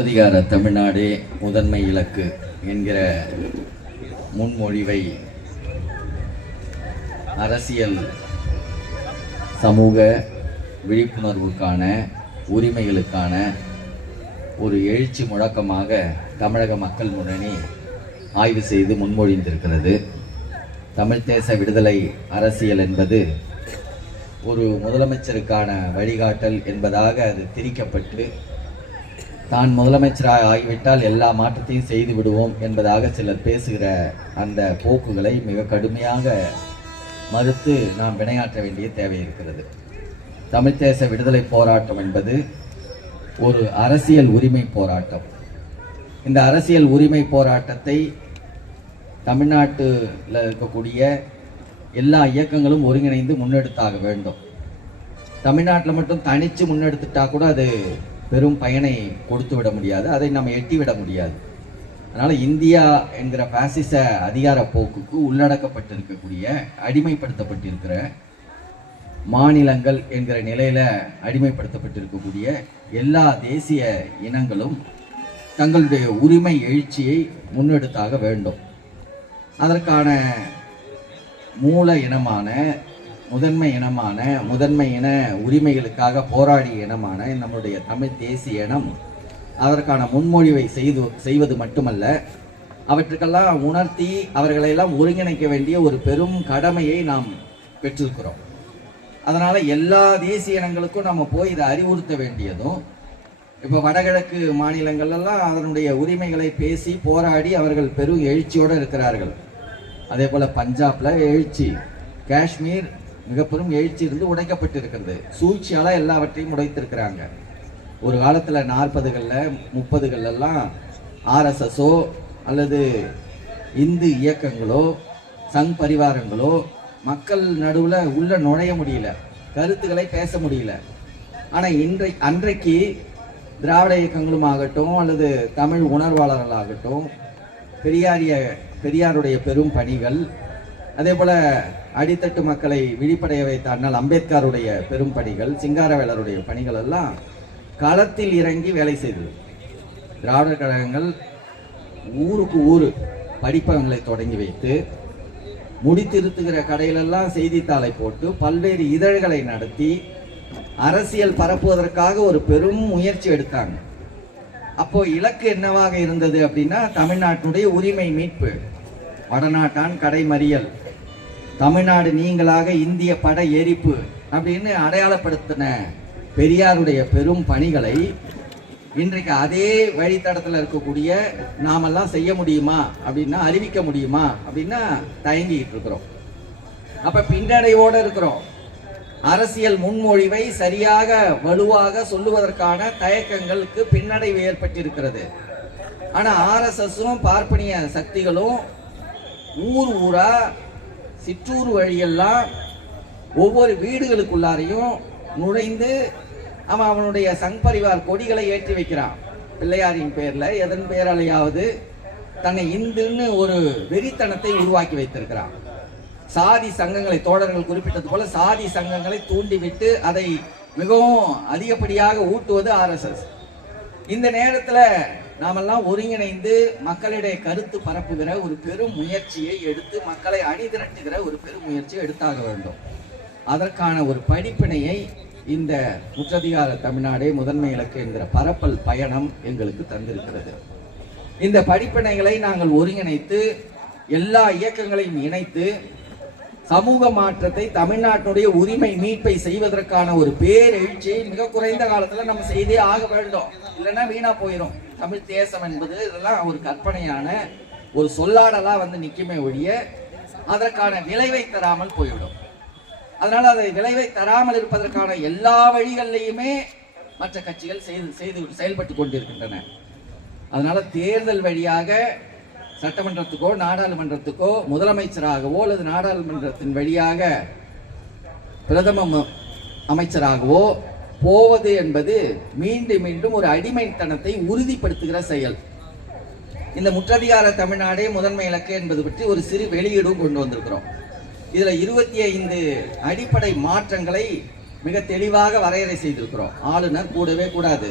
அதிகார தமிழ்நாடே முதன்மை இலக்கு என்கிற முன்மொழிவை அரசியல் சமூக விழிப்புணர்வுக்கான உரிமைகளுக்கான ஒரு எழுச்சி முழக்கமாக தமிழக மக்கள் முன்னணி ஆய்வு செய்து முன்மொழிந்திருக்கிறது. தமிழ் தேச விடுதலை அரசியல் என்பது ஒரு முதலமைச்சருக்கான வழிகாட்டல் என்பதாக அது திரிக்கப்பட்டு தான் முதலமைச்சராக ஆகிவிட்டால் எல்லா மாற்றத்தையும் செய்து விடுவோம் என்பதாக சிலர் பேசுகிற அந்த போக்குகளை மிக கடுமையாக மறுத்து நாம் வினையாற்ற வேண்டிய தேவை இருக்கிறது. தமிழ் தேச விடுதலை போராட்டம் என்பது ஒரு அரசியல் உரிமை போராட்டம். இந்த அரசியல் உரிமை போராட்டத்தை தமிழ்நாட்டில் இருக்கக்கூடிய எல்லா இயக்கங்களும் ஒருங்கிணைந்து முன்னெடுத்தாக வேண்டும். தமிழ்நாட்டில் மட்டும் தனித்து முன்னெடுத்துட்டா கூட அது பெரும் பயனை கொடுத்து விட முடியாது அதை நம்ம எட்டி விட முடியாது. அதனால் இந்தியா என்கிற பாசிச அதிகார போக்குக்கு உள்ளடக்கப்பட்டிருக்கக்கூடிய அடிமைப்படுத்தப்பட்டிருக்கிற மாநிலங்கள் என்கிற நிலையில் அடிமைப்படுத்தப்பட்டிருக்கக்கூடிய எல்லா தேசிய இனங்களும் தங்களுடைய உரிமை எழுச்சியை முன்னெடுத்தாக வேண்டும். அதற்கான மூல இனமான முதன்மை இனமான முதன்மை இன உரிமைகளுக்காக போராடிய இனமான நம்முடைய தமிழ் தேசிய இனம். அதற்கான முன்மொழிவை செய்து செய்வது மட்டுமல்ல அவற்றுக்கெல்லாம் உணர்த்தி அவர்களையெல்லாம் ஒருங்கிணைக்க வேண்டிய ஒரு பெரும் கடமையை நாம் பெற்றிருக்கிறோம். அதனால் எல்லா தேசிய இனங்களுக்கும் நம்ம போய் இதை அறிவுறுத்த வேண்டியதும் இப்போ வடகிழக்கு மாநிலங்கள்லாம் அதனுடைய உரிமைகளை பேசி போராடி அவர்கள் பெரும் எழுச்சியோடு இருக்கிறார்கள். அதே போல் பஞ்சாப்ல எழுச்சி காஷ்மீர் மிகப்பெரும் எழுச்சி இருந்து உடைக்கப்பட்டிருக்கிறது. சூழ்ச்சியால எல்லாவற்றையும் உடைத்திருக்கிறாங்க. ஒரு காலத்தில் நாற்பதுகளில் முப்பதுகள்லாம் ஆர்எஸ்எஸோ அல்லது இந்து இயக்கங்களோ சங் பரிவாரங்களோ மக்கள் நடுவில் உள்ள நுழைய முடியல. கருத்துக்களை பேச முடியல. ஆனால் இன்றை அன்றைக்கு திராவிட இயக்கங்களும் ஆகட்டும் அல்லது தமிழ் உணர்வாளர்களாகட்டும் பெரியாரிய பெரியாருடைய பெரும் பணிகள் அதே போல அடித்தட்டு மக்களை விழிப்படைய வைத்த அண்ணல் அம்பேத்கருடைய பெரும் பணிகள் சிங்காரவேலருடைய பணிகள் எல்லாம் களத்தில் இறங்கி வேலை செய்தது. திராவிடர் கழகங்கள் ஊருக்கு ஊர் படிப்பகங்களை தொடங்கி வைத்து முடித்திருத்துகிற கடையிலெல்லாம் செய்தித்தாளை போட்டு பல்வேறு இதழ்களை நடத்தி அரசியல் பரப்புவதற்காக ஒரு பெரும் முயற்சி எடுத்தாங்க. அப்போ இலக்கு என்னவாக இருந்தது அப்படின்னா தமிழ்நாட்டினுடைய உரிமை மீட்பு வடநாட்டான் கடைமறியல். தமிழ்நாடு நீங்களாக இந்திய பட எரிப்பு அப்படின்னு அடையாளப்படுத்தின பெரியாருடைய பெரும் பணிகளை இன்றைக்கு அதே வழித்தடத்தில் இருக்கக்கூடிய நாமெல்லாம் செய்ய முடியுமா அப்படின்னா அறிவிக்க முடியுமா அப்படின்னா தயங்கிக்கிட்டு இருக்கிறோம். அப்ப பின்னடைவோடு இருக்கிறோம். அரசியல் முன்மொழிவை சரியாக வலுவாக சொல்லுவதற்கான தயக்கங்களுக்கு பின்னடைவு ஏற்பட்டிருக்கிறது. ஆனால் ஆர்எஸ்எஸும் பார்ப்பனிய சக்திகளும் ஊர் ஊரா சிற்றூர் வழியெல்லாம் ஒவ்வொரு வீடுகளுக்குள்ளாரையும் நுழைந்து அவன் அவனுடைய சங் பரிவார் கொடிகளை ஏற்றி வைக்கிறான். பிள்ளையாரின் பேரில் எதன் பேராலையாவது தன்னை இந்துன்னு ஒரு வெறித்தனத்தை உருவாக்கி வைத்திருக்கிறான். சாதி சங்கங்களை தோழர்கள் குறிப்பிட்டது போல சாதி சங்கங்களை தூண்டிவிட்டு அதை மிகவும் அதிகப்படியாக ஊட்டுவது ஆர்எஸ்எஸ் இந்த நேரத்தில் நாமெல்லாம் ஒருங்கிணைந்து மக்களிடையே கருத்து பரப்புகிற ஒரு பெரும் முயற்சியை எடுத்து மக்களை அணிதிரட்டுகிற ஒரு பெரும் முயற்சியை எடுத்தாக வேண்டும். அதற்கான ஒரு படிப்பினையை இந்த முற்றதிகார தமிழ்நாடே முதன்மை இலக்கு என்கிற பரப்பல் பயணம் எங்களுக்கு தந்திருக்கிறது. இந்த படிப்பினைகளை நாங்கள் ஒருங்கிணைத்து எல்லா இயக்கங்களையும் இணைத்து சமூக மாற்றத்தை தமிழ்நாட்டினுடைய உரிமை மீட்பை செய்வதற்கான ஒரு பேரெழுச்சியை மிக குறைந்த காலத்துல நம்ம செய்தே ஆக வேண்டும். இல்லைன்னா வீணா போயிடும் தமிழ் தேசம் என்பது இதெல்லாம் ஒரு கற்பனையான ஒரு சொல்லாடலா வந்து நிற்குமே ஒழிய அதற்கான விளைவை தராமல் போய்விடும். அதனால அதை விளைவை தராமல் இருப்பதற்கான எல்லா வழிகளிலையுமே மற்ற கட்சிகள் செய்து செய்து செயல்பட்டு கொண்டிருக்கின்றன. அதனால தேர்தல் வழியாக சட்டமன்றத்துக்கோ நாடாளுமன்றத்துக்கோ முதலமைச்சராகவோ அல்லது நாடாளுமன்றத்தின் வழியாக பிரதம அமைச்சராகவோ போவது என்பது மீண்டும் மீண்டும் ஒரு அடிமைத்தனத்தை உறுதிப்படுத்துகிற செயல். இந்த முற்றதிகார தமிழ்நாடே முதன்மை இலக்கு என்பது பற்றி ஒரு சிறு வெளியீடும் கொண்டு வந்திருக்கிறோம். இதில் இருபத்தி ஐந்து அடிப்படை மாற்றங்களை மிக தெளிவாக வரையறை செய்திருக்கிறோம். ஆளுநர் கூடவே கூடாது.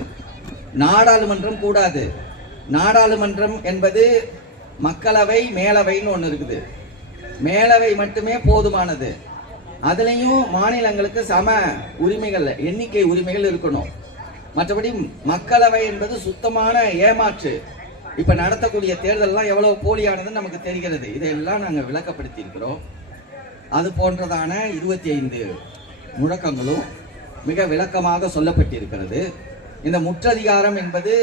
நாடாளுமன்றம் கூடாது. நாடாளுமன்றம் என்பது மக்களவை மேலவைன்னு ஒன்று இருக்குது. மேலவை மட்டுமே போதுமானது. அதுலேயும் மாநிலங்களுக்கு சம உரிமைகள் எண்ணிக்கை உரிமைகள் இருக்கணும். மற்றபடி மக்களவை என்பது சுத்தமான ஏமாற்று. இப்போ நடத்தக்கூடிய தேர்தலெலாம் எவ்வளோ போலியானதுன்னு நமக்கு தெரிகிறது. இதையெல்லாம் நாங்கள் விளக்கப்படுத்தி இருக்கிறோம் அது போன்றதான இருபத்தி ஐந்து முழக்கங்களும் மிக விளக்கமாக சொல்லப்பட்டிருக்கிறது. இந்த முற்றதிகாரம் என்பது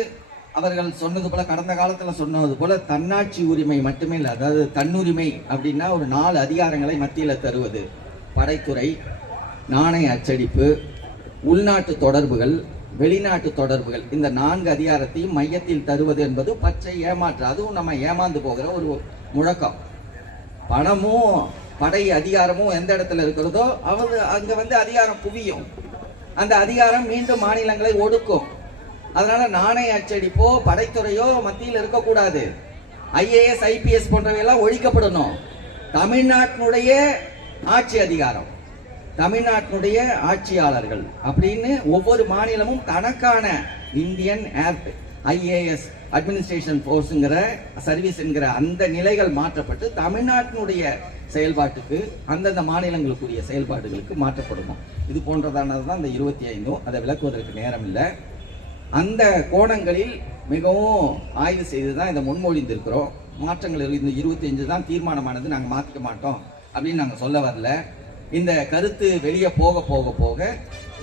அவர்கள் சொன்னது போல கடந்த காலத்தில் சொன்னது போல தன்னாட்சி உரிமை மட்டுமே இல்லை அதாவது தன்னுரிமை அப்படின்னா ஒரு நாலு அதிகாரங்களை மத்தியில் தருவது. படைத்துறை நாணய அச்சடிப்பு உள்நாட்டு தொடர்புகள் வெளிநாட்டு தொடர்புகள். இந்த நான்கு அதிகாரத்தையும் மையத்தில் தருவது என்பது பச்சை ஏமாற்று. அதுவும் நம்ம ஏமாந்து போகிற ஒரு முழக்கம். பணமும் படை அதிகாரமும் எந்த இடத்துல இருக்கிறதோ அவர் அங்க வந்து அதிகாரம் குவியும் அந்த அதிகாரம் மீண்டும் மாநிலங்களை ஒடுக்கும். அதனால நாணய அச்சடிப்போ படைத்துறையோ மத்தியில் இருக்கக்கூடாது. ஐஏஎஸ் ஐபிஎஸ் போன்றவையெல்லாம் ஒழிக்கப்படணும். தமிழ்நாட்டினுடைய ஆட்சி அதிகாரம். தமிழ்நாட்டினுடைய ஆட்சியாளர்கள் அப்படின்னு ஒவ்வொரு மாநிலமும் தனக்கான இந்தியன் ஏர் ஐஏஎஸ் அட்மினிஸ்ட்ரேஷன் ஃபோர்ஸுங்கிற சர்வீஸ் என்கிற அந்த நிலைகள் மாற்றப்பட்டு தமிழ்நாட்டினுடைய செயல்பாட்டுக்கு அந்தந்த மாநிலங்களுக்குரிய செயல்பாடுகளுக்கு மாற்றப்படுமா? இது போன்றதானது தான் இந்த இருபத்தி ஐந்தும். அதை விளக்குவதற்கு நேரம் இல்லை. அந்த கோணங்களில் மிகவும் ஆய்வு செய்து தான் இதை முன்மொழிந்திருக்கிறோம். மாற்றங்கள் இந்த இருபத்தஞ்சு தான் தீர்மானமானது நாங்கள் மாற்றிக்க மாட்டோம் அப்படின்னு நாங்கள் சொல்ல வரல. இந்த கருத்து வெளியே போக போக போக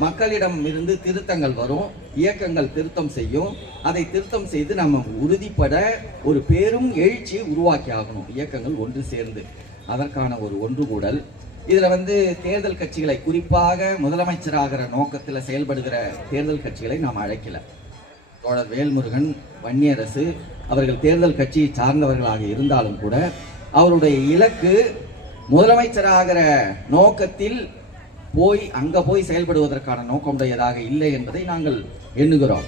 மக்களிடம் இருந்து திருத்தங்கள் வரும் இயக்கங்கள் திருத்தம் செய்யும். அதை திருத்தம் செய்து நம்ம உறுதிப்பட ஒரு பெரும் எழுச்சியை உருவாக்கி ஆகணும் இயக்கங்கள் ஒன்று சேர்ந்து. அதற்கான ஒரு ஒன்றுகூடல் இதுல வந்து தேர்தல் கட்சிகளை குறிப்பாக முதலமைச்சராகிற நோக்கத்தில் செயல்படுகிற தேர்தல் கட்சிகளை நாம் அழைக்கல. தோழர் வேல்முருகன் வன்னியரசு அவர்கள் தேர்தல் கட்சியை சார்ந்தவர்களாக இருந்தாலும் கூட அவருடைய இலக்கு முதலமைச்சராகிற நோக்கத்தில் போய் அங்க போய் செயல்படுவதற்கான நோக்கமுடையதாக இல்லை என்பதை நாங்கள் எண்ணுகிறோம்.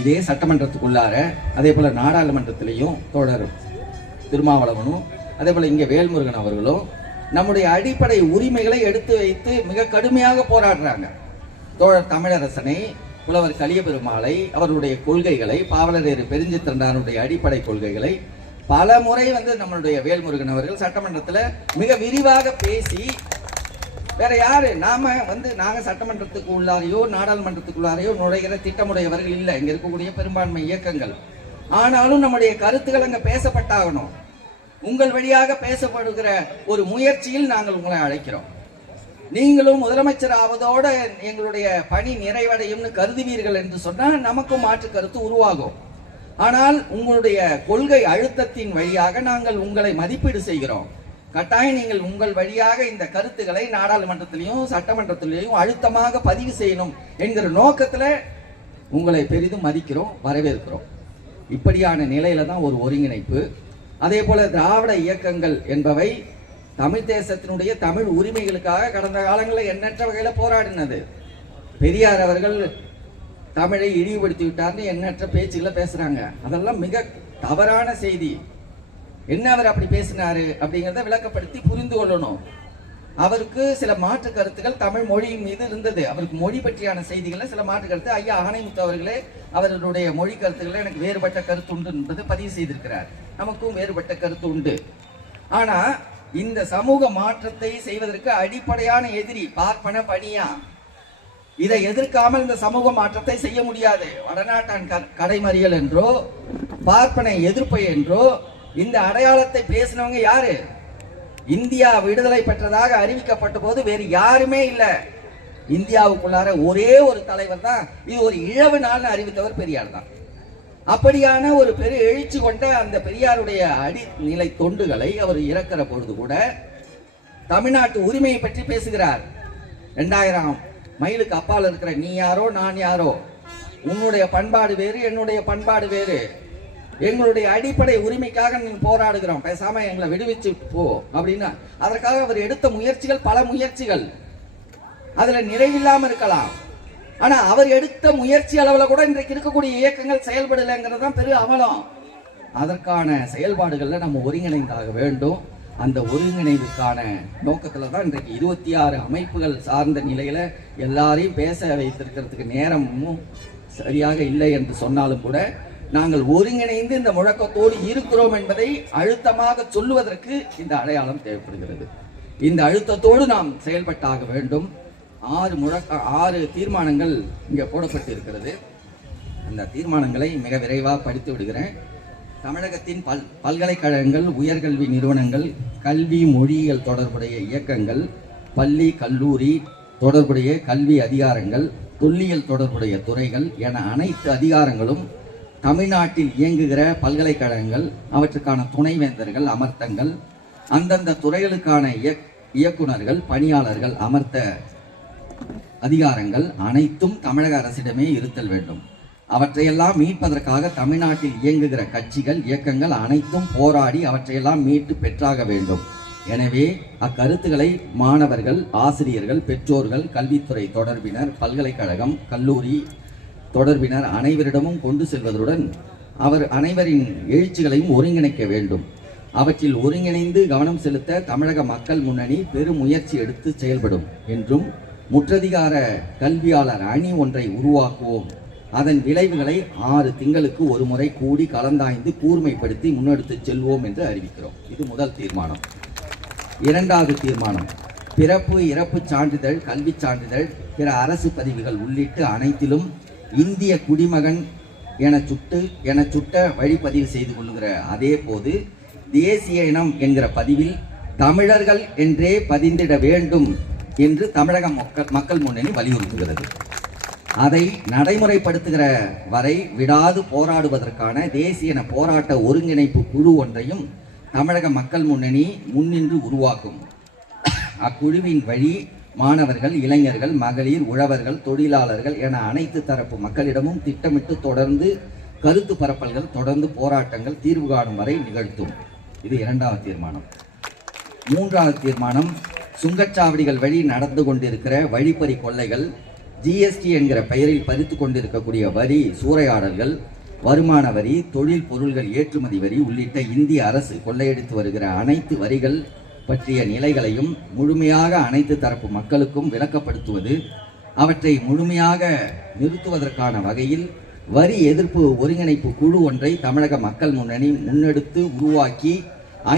இதே சட்டமன்றத்துக்குள்ளார அதே போல நாடாளுமன்றத்திலையும் தோழர் திருமாவளவனும் அதே போல இங்கே வேல்முருகன் அவர்களும் நம்முடைய அடிப்படை உரிமைகளை எடுத்து வைத்து மிக கடுமையாக போராடுறாங்க. தோழர் தமிழரசனை புலவர் கலியபெருமாளை அவருடைய கொள்கைகளை பாவலரேறு பெருஞ்சித்திரனாருடைய அடிப்படை கொள்கைகளை பல முறை வந்து நம்மளுடைய வேல்முருகன் அவர்கள் சட்டமன்றத்தில் மிக விரிவாக பேசி வேற யாரு? நாம வந்து நாங்கள் சட்டமன்றத்துக்கு உள்ளாரையோ நாடாளுமன்றத்துக்குள்ளாரையோ நுழைகிற திட்டமுடையவர்கள் இல்லை. இங்கே இருக்கக்கூடிய பெரும்பான்மை இயக்கங்கள். ஆனாலும் நம்முடைய கருத்துக்கள் அங்கே பேசப்பட்டாகணும். உங்கள் வழியாக பேசப்படுகிற ஒரு முயற்சியில் நாங்கள் உங்களை அழைக்கிறோம். நீங்களும் முதலமைச்சர் ஆவதோட எங்களுடைய பணி நிறைவடையும்னு கருதுவீர்கள் என்று சொன்னால் நமக்கும் மாற்று கருத்து உருவாகும். ஆனால் உங்களுடைய கொள்கை அழுத்தத்தின் வழியாக நாங்கள் உங்களை மதிப்பீடு செய்கிறோம். கட்டாயம் நீங்கள் உங்கள் வழியாக இந்த கருத்துக்களை நாடாளுமன்றத்திலையும் சட்டமன்றத்திலையும் அழுத்தமாக பதிவு செய்யணும் என்கிற நோக்கத்தில் உங்களை பெரிதும் மதிக்கிறோம் வரவேற்கிறோம். இப்படியான நிலையில தான் ஒரு ஒருங்கிணைப்பு. அதே போல திராவிட இயக்கங்கள் என்பவை தமிழ் தேசத்தினுடைய தமிழ் உரிமைகளுக்காக கடந்த காலங்களில் எண்ணற்ற வகையில் போராடினது. பெரியார் அவர்கள் தமிழை இழிவுபடுத்தி விட்டார்னு எண்ணற்ற பேச்சுகளை பேசுறாங்க. அதெல்லாம் மிக தவறான செய்தி. என்ன அவர் அப்படி பேசினாரு அப்படிங்கிறத விளக்கப்படுத்தி புரிந்து கொள்ளணும். அவருக்கு சில மாற்று கருத்துக்கள் தமிழ் மொழியின் மீது இருந்தது. அவருக்கு மொழி பற்றியான செய்திகளில் சில மாற்று கருத்து. ஐயா ஆணைமுத்து அவர்களே அவர்களுடைய மொழி கருத்துக்களை எனக்கு வேறுபட்ட கருத்து உண்டு என்பதை பதிவு செய்திருக்கிறார். நமக்கும் வேறுபட்ட கருத்து உண்டு. ஆனா இந்த சமூக மாற்றத்தை செய்வதற்கு அடிப்படையான எதிரி பார்ப்பன பணியா? இதை எதிர்க்காமல் இந்த சமூக மாற்றத்தை செய்ய முடியாது. வடநாட்டான் க- கடைமறியல் என்றோ பார்ப்பனை எதிர்ப்பை என்றோ இந்த அடையாளத்தை பேசினவங்க யாரு? இந்தியா விடுதலை பெற்றதாக அறிவிக்கப்பட்ட போது வேறு யாருமே இல்லை. இந்தியாவுக்குள்ளார ஒரே ஒரு தலைவர் தான். இது ஒரு இழவு நாள்னு அறிவித்தவர் பெரியார் தான். அப்படியான ஒரு பெரிய எழுச்சி கொண்ட அந்த பெரியாருடைய அடிநிலை தொண்டுகளை அவர் இறக்கிற பொழுது கூட தமிழ்நாட்டு உரிமையை பற்றி பேசுகிறார். ரெண்டாயிரம் மைலுக்கு அப்பால் இருக்கிற நீ யாரோ நான் யாரோ? உன்னுடைய பண்பாடு வேறு என்னுடைய பண்பாடு வேறு. எங்களுடைய அடிப்படை உரிமைக்காக நீங்கள் போராடுகிறோம். பேசாம எங்களை விடுவிச்சு போ அப்படின்னா அதற்காக அவர் எடுத்த முயற்சிகள் பல முயற்சிகள். அதுல நிறைவில்லாம இருக்கலாம். ஆனா அவர் எடுத்த முயற்சி அளவுல கூட இன்றைக்கு இருக்கக்கூடிய இயக்கங்கள் செயல்படலைங்கிறது தான் பெரிய அவலம். அதற்கான செயல்பாடுகளில் நம்ம ஒருங்கிணைந்தாக வேண்டும். அந்த ஒருங்கிணைவுக்கான நோக்கத்தில் தான் இன்றைக்கு இருபத்தி ஆறு அமைப்புகள் சார்ந்த நிலையில எல்லாரையும் பேச வைத்திருக்கிறதுக்கு நேரமும் சரியாக இல்லை என்று சொன்னாலும் கூட நாங்கள் ஒருங்கிணைந்து இந்த முழக்கத்தோடு இருக்கிறோம் என்பதை அழுத்தமாக சொல்லுவதற்கு இந்த அடையாளம் தேவைப்படுகிறது. இந்த அழுத்தத்தோடு நாம் செயல்பட்டாக வேண்டும். ஆறு முழக்க ஆறு தீர்மானங்கள் இங்கே போடப்பட்டு இருக்கிறது அந்த தீர்மானங்களை மிக விரைவாக படித்து விடுகிறேன். தமிழகத்தின் பல் பல்கலைக்கழகங்கள் உயர்கல்வி நிறுவனங்கள் கல்வி மொழியியல் தொடர்புடைய இயக்கங்கள் பள்ளி கல்லூரி தொடர்புடைய கல்வி அதிகாரங்கள் தொல்லியல் தொடர்புடைய துறைகள் என அனைத்து அதிகாரங்களும் தமிழ்நாட்டில் இயங்குகிற பல்கலைக்கழகங்கள் அவற்றுக்கான துணைவேந்தர்கள் அமர்த்தங்கள் அந்தந்த துறைகளுக்கான இயக் இயக்குனர்கள் பணியாளர்கள் அமர்த்த அதிகாரங்கள் அனைத்தும் தமிழக அரசிடமே இருத்தல் வேண்டும். அவற்றையெல்லாம் மீட்பதற்காக தமிழ்நாட்டில் இயங்குகிற கட்சிகள் இயக்கங்கள் அனைத்தும் போராடி அவற்றையெல்லாம் மீட்டு பெற்றாக வேண்டும். எனவே அக்கருத்துக்களை மாணவர்கள் ஆசிரியர்கள் பெற்றோர்கள் கல்வித்துறை தொடர்பினர் பல்கலைக்கழகம் கல்லூரி தொடர்பினர் அனைவரிடமும் கொண்டு செல்வதுடன் அவர் அனைவரின் எழுச்சிகளையும் ஒருங்கிணைக்க வேண்டும். அவற்றில் ஒருங்கிணைந்து கவனம் செலுத்த தமிழக மக்கள் முன்னணி பெரும் முயற்சி எடுத்து செயல்படும் என்றும் முற்றதிகார கல்வியாளர் அணி ஒன்றை உருவாக்குவோம். அதன் விளைவுகளை ஆறு திங்களுக்கு ஒரு முறை கூடி கலந்தாய்ந்து கூர்மைப்படுத்தி முன்னெடுத்து செல்வோம் என்று அறிவிக்கிறோம். இது முதல் தீர்மானம். இரண்டாவது தீர்மானம். பிறப்பு இறப்பு சான்றிதழ் கல்விச் சான்றிதழ் பிற அரசு பதிவுகள் உள்ளிட்டு அனைத்திலும் இந்திய குடிமகன் என சுட்டு என சுட்ட வழிப்பதிவு செய்து கொள்ளுகிற அதே போது தேசிய இனம் என்கிற பதிவில் தமிழர்கள் என்றே பதிந்திட வேண்டும் என்று தமிழக மக்கள் மக்கள் முன்னணி வலியுறுத்துகிறது. அதை நடைமுறைப்படுத்துகிற வரை விடாது போராடுவதற்கான தேசிய இன போராட்ட ஒருங்கிணைப்பு குழு ஒன்றையும் தமிழக மக்கள் முன்னணி முன்னின்று உருவாக்கும். அக்குழுவின் வழி மாணவர்கள் இளைஞர்கள் மகளிர் உழவர்கள் தொழிலாளர்கள் என அனைத்து தரப்பு மக்களிடமும் திட்டமிட்டு தொடர்ந்து கருத்து பரப்பல்கள் தொடர்ந்து போராட்டங்கள் தீர்வு காணும் வரை நிகழ்த்தும். இது இரண்டாவது தீர்மானம். மூன்றாவது தீர்மானம் சுங்கச்சாவடிகள் வழி நடந்து கொண்டிருக்கிற வழிப்பறி கொள்ளைகள் ஜிஎஸ்டி என்கிற பெயரில் பறித்து கொண்டிருக்கக்கூடிய வரி சூறையாடல்கள் வருமான வரி தொழில் பொருள்கள் ஏற்றுமதி வரி உள்ளிட்ட இந்திய அரசு கொள்ளையடித்து வருகிற அனைத்து வரிகள் பற்றிய நிலைகளையும் முழுமையாக அனைத்து தரப்பு மக்களுக்கும் விளக்கப்படுத்துவது அவற்றை முழுமையாக நிறுத்துவதற்கான வகையில் வரி எதிர்ப்பு ஒருங்கிணைப்பு குழு ஒன்றை தமிழக மக்கள் முன்னணி முன்னெடுத்து உருவாக்கி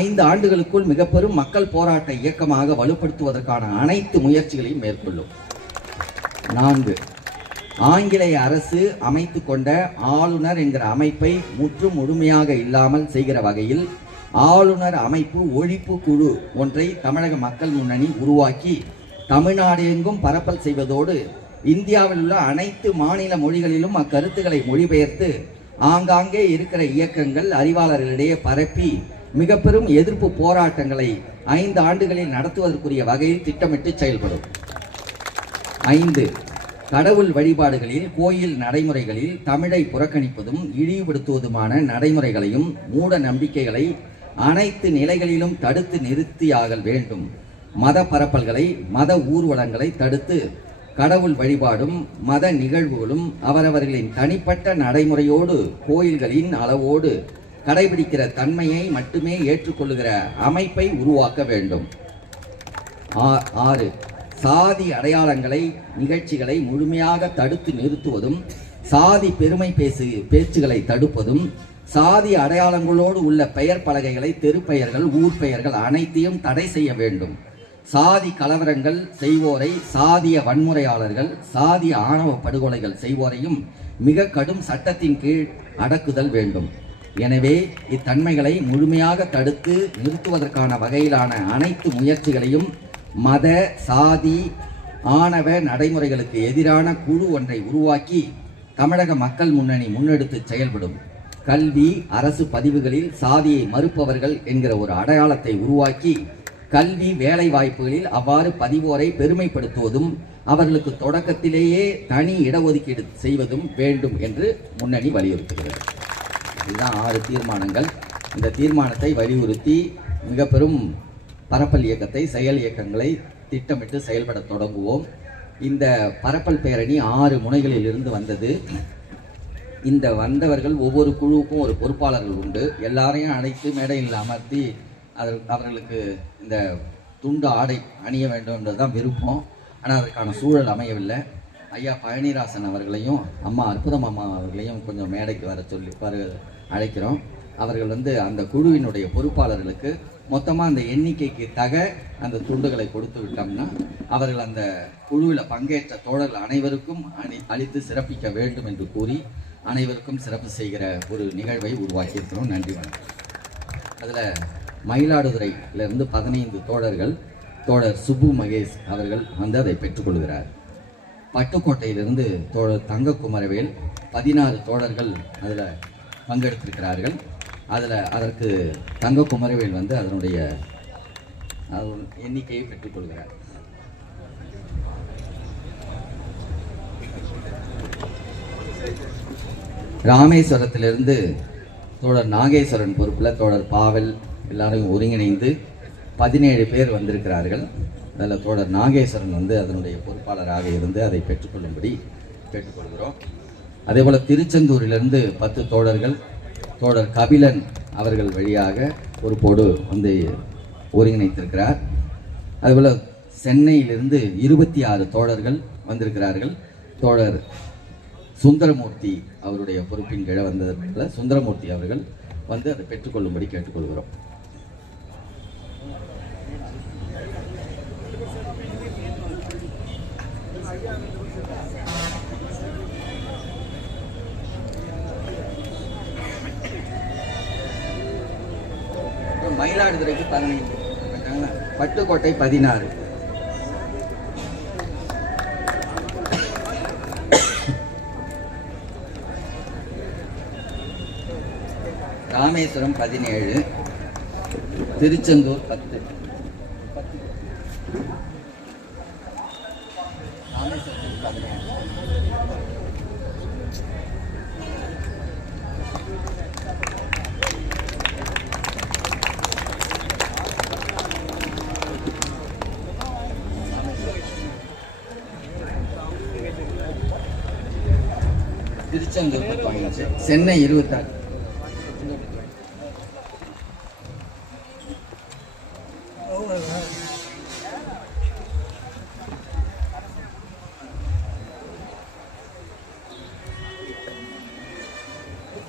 ஐந்து ஆண்டுகளுக்குள் மிக பெரும் மக்கள் போராட்ட இயக்கமாக வலுப்படுத்துவதற்கான அனைத்து முயற்சிகளையும் மேற்கொள்ளும். நான்கு ஆங்கிலேய அரசு அமைத்து கொண்ட ஆளுநர் என்கிற அமைப்பை முற்றும் முழுமையாக இல்லாமல் செய்கிற வகையில் ஆளுநர் அமைப்பு ஒழிப்பு குழு ஒன்றை தமிழக மக்கள் முன்னணி உருவாக்கி தமிழ்நாடு எங்கும் பரப்பல் செய்வதோடு இந்தியாவில் உள்ள அனைத்து மாநில மொழிகளிலும் அக்கருத்துக்களை மொழிபெயர்த்து ஆங்காங்கே இருக்கிற இயக்கங்கள் அறிவாளர்களிடையே பரப்பி மிக பெரும் எதிர்ப்பு போராட்டங்களை ஐந்து ஆண்டுகளில் நடத்துவதற்குரிய வகையில் திட்டமிட்டு செயல்படும். ஐந்து கடவுள் வழிபாடுகளில் கோயில் நடைமுறைகளில் தமிழை புறக்கணிப்பதும் இழிவுபடுத்துவதுமான நடைமுறைகளையும் மூட நம்பிக்கைகளை அனைத்து நிலைகளிலும் தடுத்து நிறுத்தியாகல் வேண்டும். மத பரப்பல்களை மத ஊர்வலங்களை தடுத்து கடவுள் வழிபாடும் மத நிகழ்வுகளும் அவரவர்களின் தனிப்பட்ட நடைமுறையோடு கோயில்களின் அளவோடு கடைபிடிக்கிற தன்மையை மட்டுமே ஏற்றுக்கொள்ளுகிற அமைப்பை உருவாக்க வேண்டும். ஆ- ஆறு சாதி அடையாளங்களை நிகழ்ச்சிகளை முழுமையாக தடுத்து நிறுத்துவதும் சாதி பெருமை பேசு பேச்சுகளை தடுப்பதும் சாதி அடையாளங்களோடு உள்ள பெயர் பலகைகளை தெருப்பெயர்கள் ஊர் பெயர்கள் அனைத்தையும் தடை செய்ய வேண்டும். சாதி கலவரங்கள் செய்வோரை சாதிய வன்முறையாளர்கள் சாதிய ஆணவ படுகொலைகள் செய்வோரையும் மிக கடும் சட்டத்தின் கீழ் அடக்குதல் வேண்டும். எனவே இத்தன்மைகளை முழுமையாக தடுத்து நிறுத்துவதற்கான வகையிலான அனைத்து முயற்சிகளையும் மத சாதி ஆணவ நடைமுறைகளுக்கு எதிரான குழு ஒன்றை உருவாக்கி தமிழக மக்கள் முன்னணி முன்னெடுத்து செயல்படும். கல்வி அரசு பதிவுகளில் சாதியை மறுப்பவர்கள் என்கிற ஒரு அடையாளத்தை உருவாக்கி கல்வி வேலை வாய்ப்புகளில் அவ்வாறு பதிவோரை பெருமைப்படுத்துவதும் அவர்களுக்கு தொடக்கத்திலேயே தனி இடஒதுக்கீடு செய்வதும் வேண்டும் என்று முன்னணி வலியுறுத்துகிறது. இதுதான் ஆறு தீர்மானங்கள். இந்த தீர்மானத்தை வலியுறுத்தி மிக பெரும் பரப்பல் இயக்கத்தை செயல் இயக்கங்களை திட்டமிட்டு செயல்பட தொடங்குவோம். இந்த பரப்பல் பேரணி ஆறு முனைகளில் இருந்து வந்தது. இந்த வந்தவர்கள் ஒவ்வொரு குழுவுக்கும் ஒரு பொறுப்பாளர்கள் உண்டு. எல்லாரையும் அழைத்து மேடையில் அமர்த்தி அதில் அவர்களுக்கு இந்த துண்டு ஆடை அணிய வேண்டும் என்பதுதான் விருப்பம். ஆனால் அதற்கான சூழல் அமையவில்லை. ஐயா பழனிராசன் அவர்களையும் அம்மா அற்புதம் அம்மா அவர்களையும் கொஞ்சம் மேடைக்கு வர சொல்லி வர அழைக்கிறோம். அவர்கள் வந்து அந்த குழுவினுடைய பொறுப்பாளர்களுக்கு மொத்தமாக அந்த எண்ணிக்கைக்கு தக அந்த துண்டுகளை கொடுத்து விட்டோம்னா அவர்கள் அந்த குழுவில் பங்கேற்ற தோழர்கள் அனைவருக்கும் அணி அளித்து சிறப்பிக்க வேண்டும் என்று கூறி அனைவருக்கும் சிறப்பு செய்கிற ஒரு நிகழ்வை உருவாக்கியிருக்கிறோம். நன்றி வணக்கம். அதில் மயிலாடுதுறையிலிருந்து பதினைந்து தோழர்கள் தோழர் சுப்பு மகேஷ் அவர்கள் வந்து அதை பெற்றுக்கொள்கிறார் பட்டுக்கோட்டையிலிருந்து தோழர் தங்க குமரவேல் பதினாறு தோழர்கள் அதில் பங்கெடுத்திருக்கிறார்கள். அதில் அதற்கு தங்க குமரவேல் வந்து அதனுடைய அதன் எண்ணிக்கையை பெற்றுக்கொள்கிறார் ராமேஸ்வரத்திலிருந்து தோழர் நாகேஸ்வரன் பொறுப்பில் தோழர் பாவல் எல்லாரையும் ஒருங்கிணைந்து பதினேழு பேர் வந்திருக்கிறார்கள். அதில் தோழர் நாகேஸ்வரன் வந்து அதனுடைய பொறுப்பாளராக இருந்து அதை பெற்றுக்கொள்ளும்படி கேட்டுக்கொள்கிறோம். அதே போல் திருச்செந்தூரிலிருந்து பத்து தோழர்கள் தோழர் கபிலன் அவர்கள் வழியாக பொறுப்போடு வந்து ஒருங்கிணைத்திருக்கிறார். அதுபோல் சென்னையிலிருந்து இருபத்தி ஆறு தோழர்கள் வந்திருக்கிறார்கள். தோழர் சுந்தரமூர்த்தி அவருடைய பொறுப்பின் கீழே வந்ததுல சுந்தரமூர்த்தி அவர்கள் வந்து அதை பெற்றுக்கொள்ளும்படி கேட்டுக்கொள்கிறோம். அப்புறம் மயிலாடுதுறைக்கு பதினைந்து. பட்டுக்கோட்டை பதினாறு. ராமேஸ்வரம் பதினேழு திருச்செந்தூர் பத்து. திருச்செந்தூர் பதினஞ்சு சென்னை இருபத்தாறு.